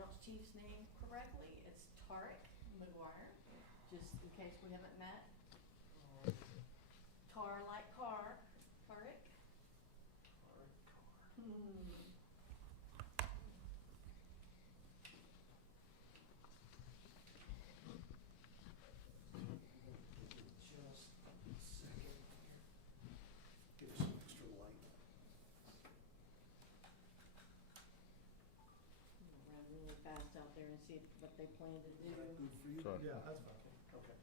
pronounce Chief's name correctly. It's Tarek McGuire, just in case we haven't met. Tar like car, Tarek. Just a second here. Get some extra light. Run really fast out there and see what they plan to do. Is that good for you? Okay. Yeah, that's fine. Okay.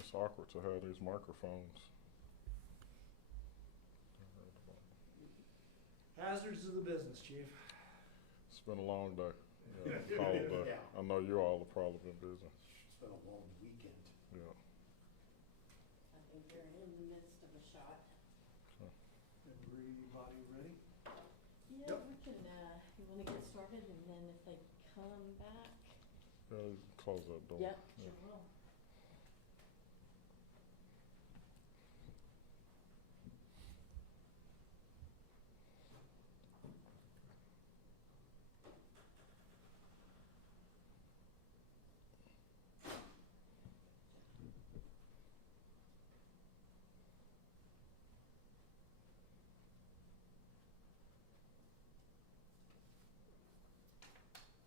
It's awkward to have these microphones. Hazards of the business, Chief. It's been a long day. Holiday. Yeah. I know you all have probably been busy. It's been a long weekend. Yeah. I think they're in the midst of a shot. Everybody ready? Yeah, Yep. we can, you wanna get started and then if they come back? Yeah, you can close that door. Yep, Yeah. sure will.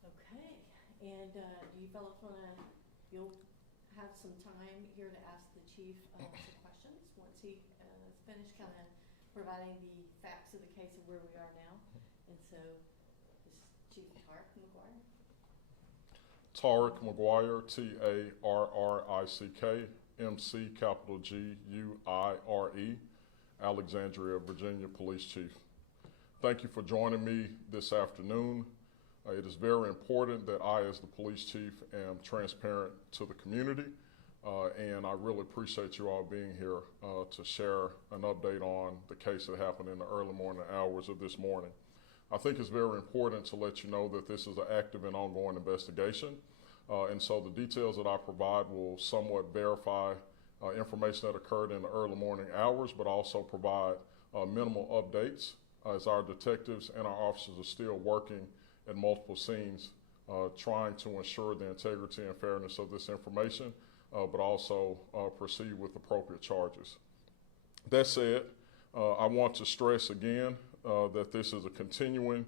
Okay, and, do you fellows you'll have some time here to ask the chief, some questions once he, is finished kinda providing the facts of the case of where we are now. And so, this is Chief Tarek McGuire. Tarek McGuire, Tarrick, MC, capital Guire, Alexandria, Virginia Police Chief. Thank you for joining me this afternoon. It is very important that I, as the police chief, am transparent to the community, and I really appreciate you all being here to share an update on the case that happened in the early morning hours of this morning. I think it's very important to let you know that this is an active and ongoing investigation, and so the details that I provide will somewhat verify information that occurred in the early morning hours, but also provide minimal updates as our detectives and our officers are still working at multiple scenes, trying to ensure the integrity and fairness of this information, but also proceed with appropriate charges. That said, I want to stress again that this is a continuing,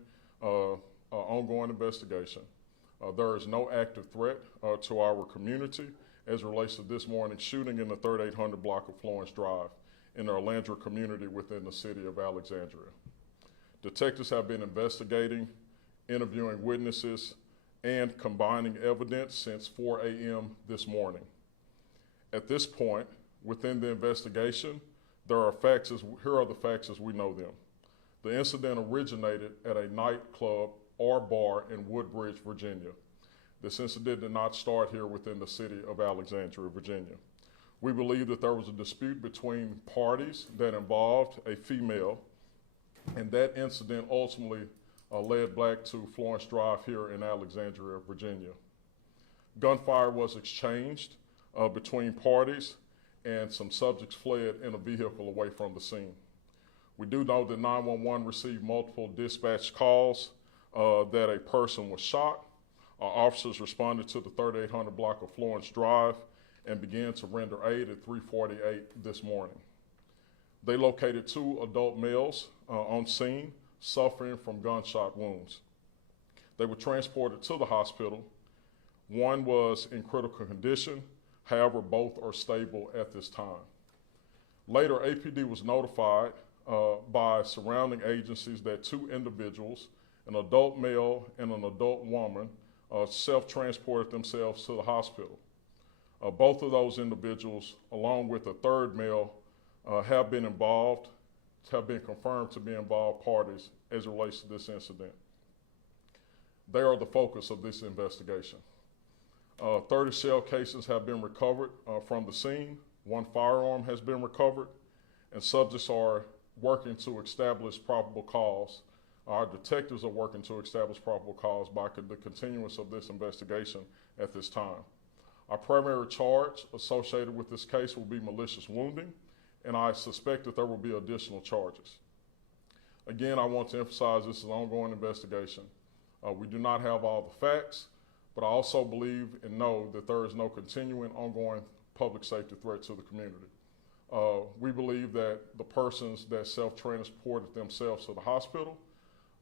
ongoing investigation. There is no active threat to our community as it relates to this morning's shooting in the 3800 block of Florence Drive in the Alexandria community within the city of Alexandria. Detectives have been investigating, interviewing witnesses, and combining evidence since 4 a.m. this morning. At this point, within the investigation, here are the facts as we know them. The incident originated at a nightclub or bar in Woodbridge, Virginia. This incident did not start here within the city of Alexandria, Virginia. We believe that there was a dispute between parties that involved a female, and that incident ultimately led back to Florence Drive here in Alexandria, Virginia. Gunfire was exchanged between parties, and some subjects fled in a vehicle away from the scene. We do know that 911 received multiple dispatch calls that a person was shot. Our officers responded to the 3800 block of Florence Drive and began to render aid at 3:48 this morning. They located 2 adult males on scene suffering from gunshot wounds. They were transported to the hospital. One was in critical condition, however, both are stable at this time. Later, APD was notified by surrounding agencies that 2 individuals, an adult male and an adult woman, self-transported themselves to the hospital. Both of those individuals, along with a third male, have been confirmed to be involved parties as it relates to this incident. They are the focus of this investigation. 30 shell cases have been recovered from the scene. 1 firearm has been recovered, and subjects are working to establish probable cause. Our detectives are working to establish probable cause by the continuance of this investigation at this time. Our primary charge associated with this case will be malicious wounding, and I suspect that there will be additional charges. Again, I want to emphasize this is an ongoing investigation. We do not have all the facts, but I also believe and know that there is no continuing, ongoing public safety threat to the community. We believe that the persons that self-transported themselves to the hospital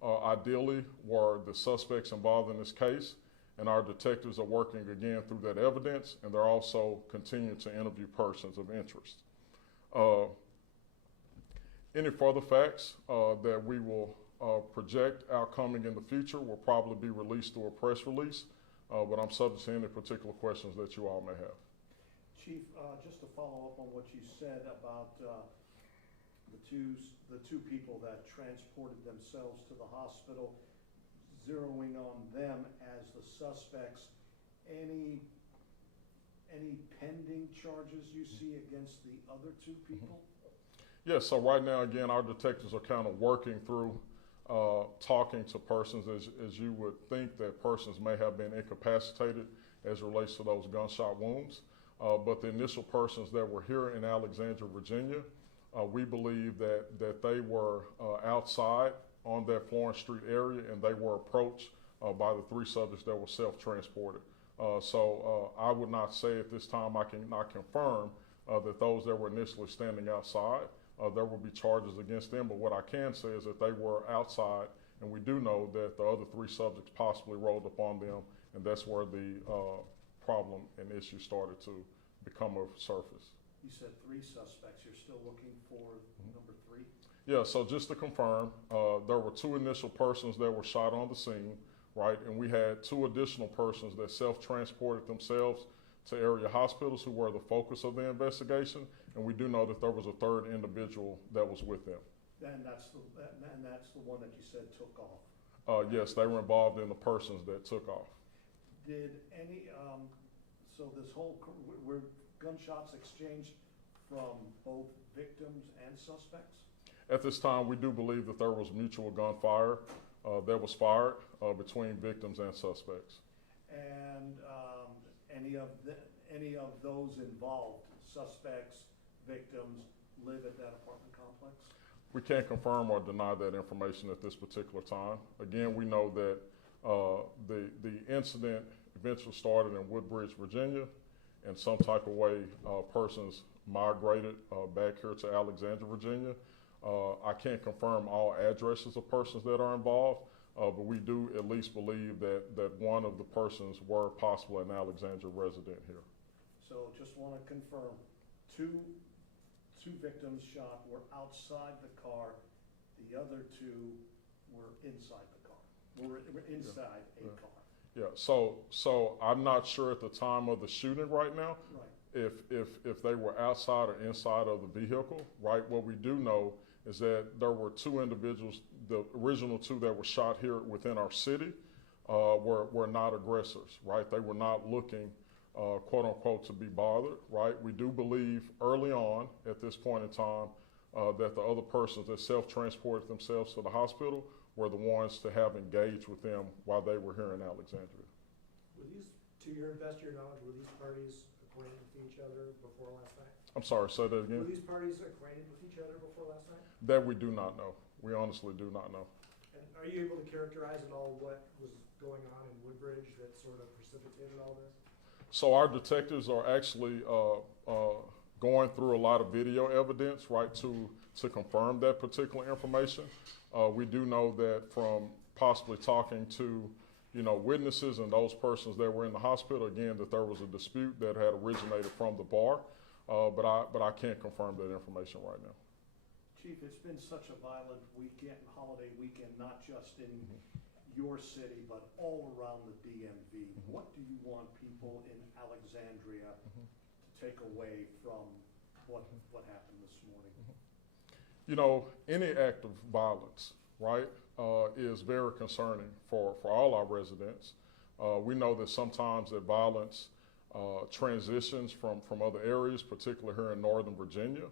ideally were the suspects involved in this case, and our detectives are working again through that evidence, and they're also continuing to interview persons of interest. Any further facts that we will project outcoming in the future will probably be released through a press release, but I'm subject to any particular questions that you all may have. Chief, just to follow up on what you said about the two people that transported themselves to the hospital, zeroing on them as the suspects, any pending charges you see against the other two people? Yes, so right now, again, our detectives are kind of working through talking to persons as you would think that persons may have been incapacitated as it relates to those gunshot wounds. But the initial persons that were here in Alexandria, Virginia, we believe that they were outside on that Florence Street area, and they were approached by the three subjects that were self-transported. So I would not say at this time I cannot confirm that those that were initially standing outside, there will be charges against them. But what I can say is that they were outside, and we do know that the other three subjects possibly rolled upon them, and that's where the problem and issue started to become of surface. You said three suspects. You're still looking for number three? Yeah, so just to confirm, there were two initial persons that were shot on the scene, right? And we had two additional persons that self-transported themselves to area hospitals who were the focus of the investigation. And we do know that there was a third individual that was with them. And that's the one that you said took off? Yes, they were involved in the persons that took off. Did any, so this whole, were gunshots exchanged from both victims and suspects? At this time, we do believe that there was mutual gunfire that was fired between victims and suspects. And any of those involved, suspects, victims, live at that apartment complex? We can't confirm or deny that information at this particular time. Again, we know that the incident eventually started in Woodbridge, Virginia. In some type of way, persons migrated back here to Alexandria, Virginia. I can't confirm all addresses of persons that are involved, but we do at least believe that one of the persons were possibly an Alexandria resident here. So just want to confirm, two victims shot were outside the car, the other two were inside the car, were inside a car. Yeah, so I'm not sure at the time of the shooting right now, Right. if they were outside or inside of the vehicle, right? What we do know is that there were two individuals, the original two that were shot here within our city were not aggressors, right? They were not looking, quote unquote, to be bothered, right? We do believe early on at this point in time that the other persons that self-transported themselves to the hospital were the ones to have engaged with them while they were here in Alexandria. Were these, to your best of your knowledge, were these parties acquainted with each other before last night? I'm sorry, say that again? Were these parties acquainted with each other before last night? That we do not know. We honestly do not know. And are you able to characterize at all what was going on in Woodbridge that sort of precipitated all this? So our detectives are actually going through a lot of video evidence, right, to confirm that particular information. We do know that from possibly talking to, witnesses and those persons that were in the hospital, again, that there was a dispute that had originated from the bar, but I can't confirm that information right now. Chief, it's been such a violent weekend, holiday weekend, not just in your city, but all around the DMV. What do you want people in Alexandria to take away from what happened this morning? Any act of violence, right, is very concerning for all our residents. We know that sometimes that violence transitions from other areas, particularly here in Northern Virginia.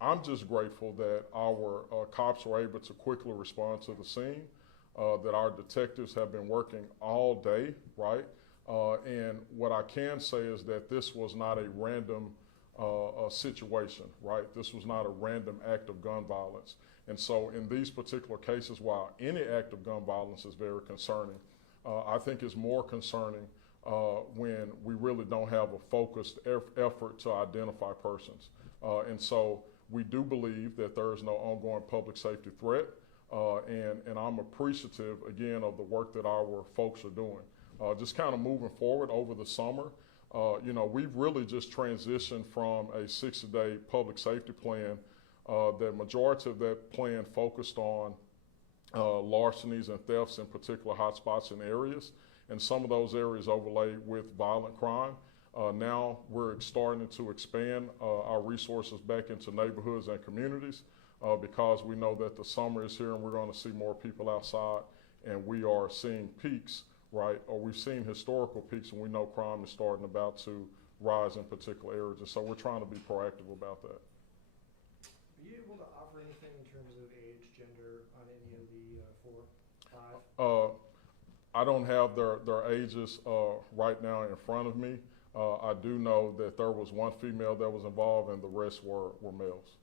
I'm just grateful that our cops were able to quickly respond to the scene, that our detectives have been working all day, right? And what I can say is that this was not a random situation, right? This was not a random act of gun violence. And so in these particular cases, while any act of gun violence is very concerning, I think it's more concerning when we really don't have a focused effort to identify persons. And so we do believe that there is no ongoing public safety threat, and I'm appreciative, again, of the work that our folks are doing. Just kind of moving forward over the summer, we've really just transitioned from a 60-day public safety plan. The majority of that plan focused on larcenies and thefts in particular hotspots and areas, and some of those areas overlaid with violent crime. Now we're starting to expand our resources back into neighborhoods and communities because we know that the summer is here and we're going to see more people outside, and we are seeing peaks, right? Or we've seen historical peaks, and we know crime is starting about to rise in particular areas. And so we're trying to be proactive about that. Are you able to offer anything in terms of age, gender on any of the 4, 5? I don't have their ages right now in front of me. I do know that there was one female that was involved, and the rest were males.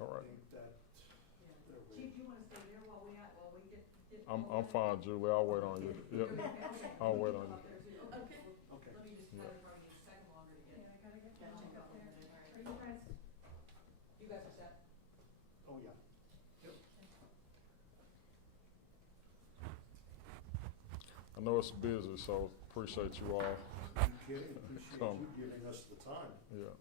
All right. I think that there we- Chief, you wanna stay there while we get? I'm fine, Julie. I'll wait on you. Yep. I'll wait on you. Okay. Okay. Let me just, Yeah. probably need a second longer to get. Yeah, I gotta get Gotcha. Patrick up there. Alright. Are you guys, You guys are set? Oh, yeah. I know it's busy, so appreciate you all. You kidding? Appreciate Come. you giving us the time. Yeah.